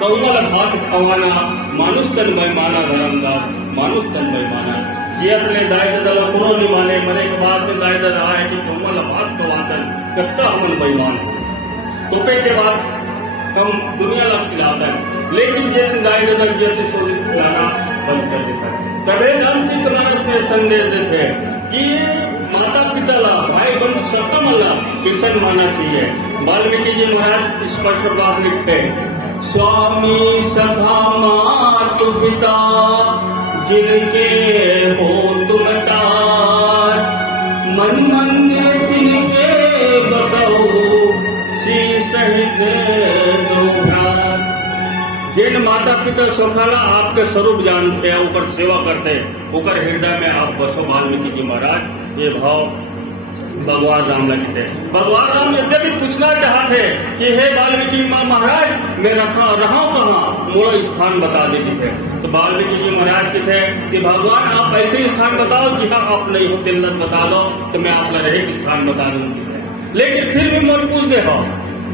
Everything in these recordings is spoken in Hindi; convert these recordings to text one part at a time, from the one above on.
कौमल भात खवाना मानुष तन बेमाना धर्मदास मानुष तन बेमाना जे अपने दाय दादा कोनो निभाने मरे के बाद में दाय दादा आए कि कौमल भात खवातन कत्ता हमन बेईमान हो तोपे के बाद कम दुनिया ला खिलातन लेकिन जे दाय दादा जे सो खिलाना बंद कर देता तबे रामचरितमानस में संदेश देते कि माता पिता ला भाई बंधु सबका मल्ला किसन माना चाहिए। वाल्मीकि जी महाराज इस पर शब्द लिखते स्वामी सखा मातु पिता जिनके हो तुम तार मन मंदिर तिनके बसो सी सहित जिन माता पिता सुखाला आपके स्वरूप जानते हैं ऊपर सेवा करते ऊपर हृदय में आप बसो। वाल्मीकि जी महाराज ये भाव भगवान राम लगते भगवान राम यद्यपि पूछना चाहते कि हे वाल्मीकि महाराज मैं रहा कहाँ मोड़ा स्थान बता देते थे तो वाल्मीकि जी महाराज के थे कि भगवान आप ऐसे स्थान बताओ कि हाँ आप नहीं हो तिल्लत बता दो तो मैं आपका रहे स्थान बता दूंगी लेकिन फिर भी मोर पूछ दे हो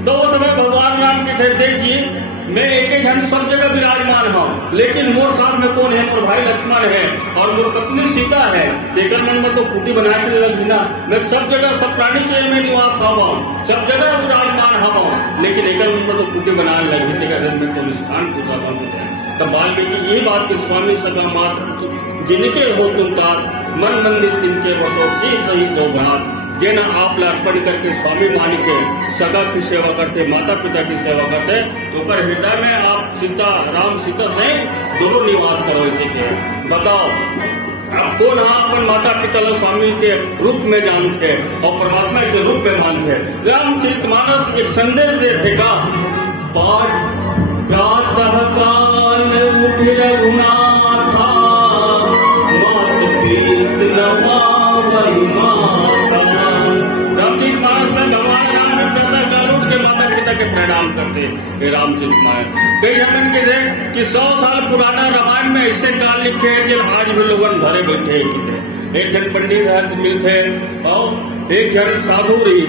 तो उस समय भगवान राम के थे देखिए मैं एक ही जन सब जगह विराजमान हूँ लेकिन मोर साथ में कौन है मोर भाई लक्ष्मण है और मोर पत्नी सीता है देखकर मन में तो कुटी बना के लगी ना मैं सब जगह सब प्राणी के में निवास हवा सब जगह विराजमान हवा लेकिन एक मन में तो कुटी बनाने लगी देखकर में तो स्थान पूछा था तब वाल्मीकि यही बात की स्वामी सगा मात जिनके हो तुम तार मन मंदिर तिनके बसो सी सही दो घात जिन आप अर्पण करके स्वामी मान के सगा की सेवा करते माता पिता की सेवा करते तो पर हृदय में आप सीता राम सीता से दोनों निवास करो इसी के बताओ आप कौन अपन माता पिता स्वामी के रूप में जानते और परमात्मा के रूप में मानते रामचरितमानस एक संदेश देते का पाठ प्रातः काल उठ रघुनाथा मात प्रीत नमावहि माता रामचरितमानस में भगवान राम ने प्रातः काल उठ के माता पिता के प्रणाम करते हे रामचरितमानस कई हम थे कि 100 साल पुराना रामायण में ऐसे काल लिखे हैं जो आज भी लोगन धरे बैठे कितने एक जन पंडित है मिलते और एक जन साधु रही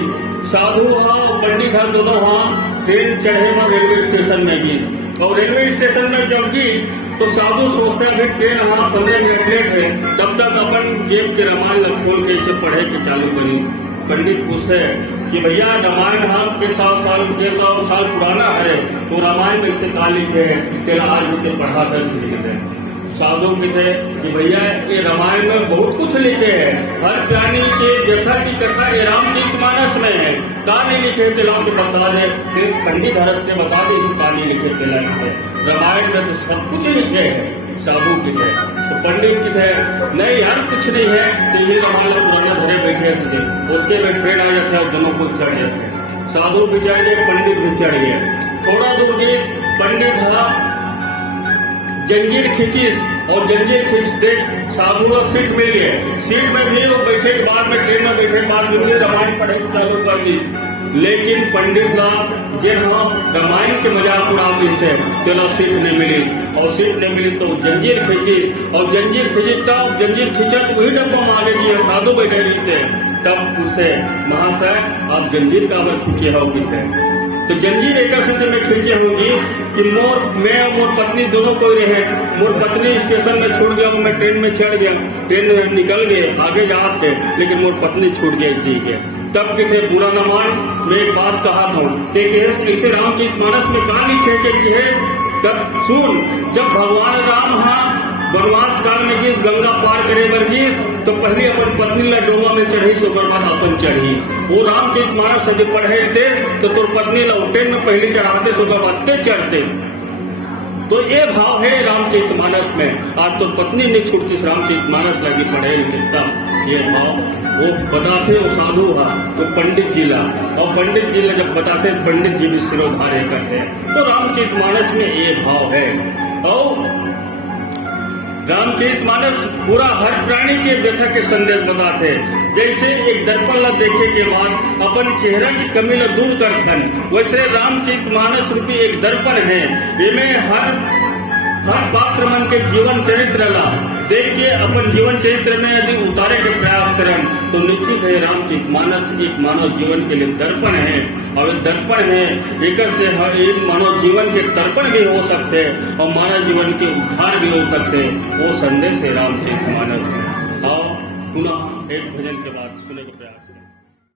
साधु हाँ पंडित है दोनों हाँ ट्रेन चढ़े वहाँ रेलवे स्टेशन में गई और रेलवे स्टेशन में जब गई तो साधु सोचते हैं ट्रेन हाँ 15 मिनट लेट है तब तक अपन जेब के रामायण खोल के इसे पढ़े के चालू करी पंडित पूछे कि भैया रामायण हम के 100 साल पुराना है तो रामायण में इससे कहा लिखे है तेरा आज भी पढ़ा था थे साधु भी थे कि भैया ये रामायण में बहुत कुछ लिखे हैं हर प्राणी के व्यथा की कथा ये रामचरितमानस में है कहा नहीं लिखे तेला के बता दे फिर पंडित हरस के बता दे इस कहानी लिखे तेला लिखे रामायण में तो सब कुछ लिखे है साधु की थे तो पंडित की थे नहीं यार कुछ नहीं है तो ये रामायण पुराना धरे बैठे थे उसके में ट्रेन आ जाते और दोनों को चढ़ जाते साधु भी चढ़ गए पंडित भी चढ़ गए थोड़ा दूर गए पंडित हरा जंजीर खींचिस और जंजीर खींच देख साधु लोग सीट मिल गए सीट में भी वो बैठे के बाद में ट्रेन में बैठे के बाद में रामायण पढ़े चालू कर दी लेकिन पंडित लोग जिन हाँ रामायण के मजाक उड़ाने से तेना सीट नहीं मिली और सीट नहीं मिली तो जंजीर खींची और जंजीर खींची तब जंजीर खींचा तो वही डब्बा में आगे जी साधु बैठे रही से तब उससे महाशय आप जंजीर का अगर खींचे हो थे तो जंजीर एक शब्द में खींचे होंगी कि मैं और मोर पत्नी दोनों को रहे मोर पत्नी स्टेशन में छूट गया मैं ट्रेन में चढ़ गया ट्रेन में निकल गए आगे जा थे लेकिन मोर पत्नी छूट गई इसी के तब के थे बुरा न मान मैं एक बात कहा था इसे रामचरितमानस में कहा लिखे तब सुन जब भगवान राम हाँ वनवास काल में गिस गंगा पार करे वर्गीस तो पहले अपन पत्नी ला डोमा में चढ़ी सो बाद अपन चढ़ी वो रामचरितमानस यदि पढ़े थे तो तोर पत्नी ला ट्रेन में पहले चढ़ाते सो बाद चढ़ते तो ये भाव है रामचरितमानस में आज तो पत्नी नहीं छूटती रामचरितमानस लगी पढ़े तब ये भाव वो बताते वो साधु है तो पंडित जी ला और पंडित जी ला जब बताते पंडित जी भी सिरोधार्य करते हैं तो रामचरितमानस में ये भाव है और रामचरितमानस पूरा हर प्राणी के व्यथा के संदेश बताते जैसे एक दर्पण ला देखे के बाद अपन चेहरा की कमी ला दूर करथन वैसे रामचरितमानस रूपी एक दर्पण है इनमें हर हर पात्र मन के जीवन चरित्र ला देख के अपन जीवन चरित्र में यदि उतारे के प्रयास करें तो निश्चित है रामचरित मानस एक मानव जीवन के लिए दर्पण है। और दर्पण है एक से एक मानव जीवन के दर्पण भी हो सकते हैं और मानव जीवन के उद्धार भी हो सकते हैं। वो संदेश है रामचरित मानस में। और पुनः एक भजन के बाद सुनने का प्रयास करें।